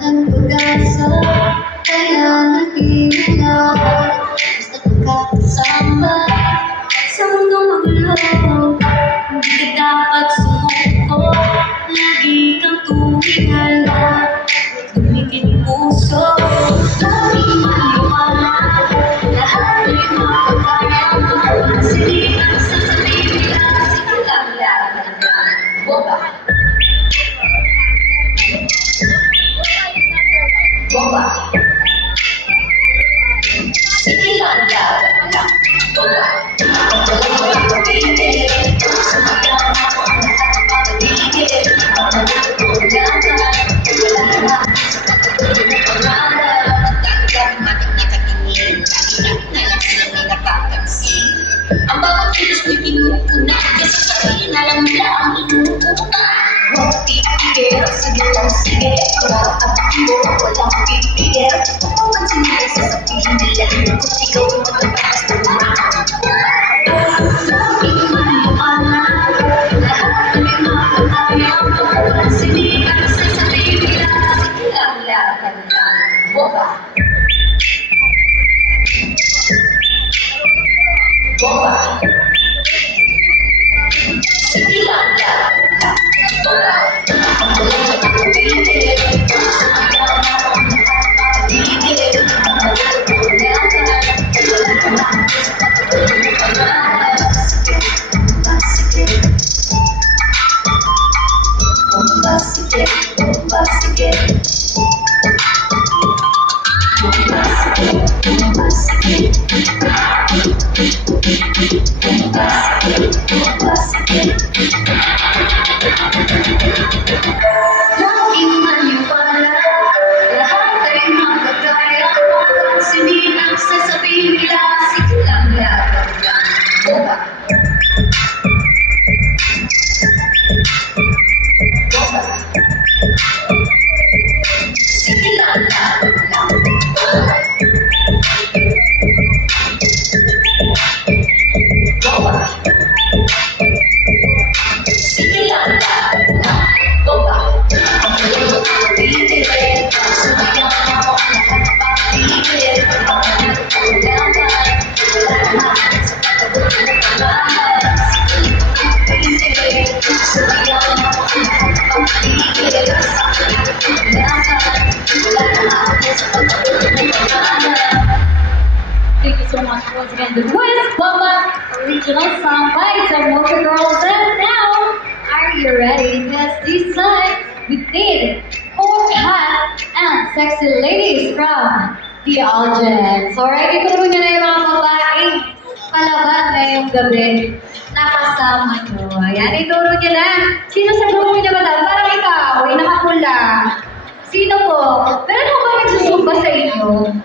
ng pag-asa, kaya nag-iingat. Basta pagkakasama sa mundong magulo, hindi ka dapat sumuko. Lagi kang tumingala, tumigil puso. Laging maniwala, lahat ay makakaya mo. Sige ang sasabihin nila, sige lang laban na. Bomba! Bomba! Sige lang laban na. Bomba! Pagdalawa ang pagpipili, sumayaw na ako ang lahat ng papaligid. Pagdalawa wala na sa pagkatuloy ng pangarap. Dagdag mating nakatingin, kahirap na lang sila may napapansin. Ang bawat kilos mo'y pinupuna, kasi sabihin alam nila ang inuuna. Huwag titigil, sige lang sige, pangarap at mo, walang pipigil. Pupansin nila sasabihin nila, kung ikaw ang matatakas na umakas. Laging maniwala, lahat ay makakaya mo. Sige ang sasabihin nila, sige lang laban lang. Bomba! Bomba! Sige lang laban lang. Bomba! Pagdalawa ang pagpipili, sumayaw na ako ang lahat ng papaligid. Pagdalawa wala na sa pagkatuloy ng pangarap. Sige, bomba, sige. Bomba, sige. Bomba, sige. Bomba, sige. Bomba, sige. Bomba, sige. Laging maniwala, lahat ay makakaya mo. Sige ang sasabihin nila, sige lang laban lang. Bomba! Bomba! Sige lang laban lang. Bomba! Bomba! Sige lang laban lang. Bomba! Pagdalawa ang pagpipili, sumayaw na ako ang lahat ng papaligid. Pagdalawa wala na sa pagkatuloy ng pangarap. Sige ang pagpipili, sumayaw na ako ang lahat ng papaligid. Wala na sa pagkatuloy ng pangarap. Thank you so much once again. The Twist Bomba original song by the Mocha Girls. And now, are you ready? Yes, this time we did Cold Hat and Sexy Ladies from the Algens. Alright, ituro nyo na yung mga babaeng palaban ngayong gabi. Nakasama nyo. Ayan, ituro nyo na. Sino sa grupo nyo ba dahil? Parang ikaw, ay nakapula. Sino po? Meron mo ba nagsusumba sa inyo?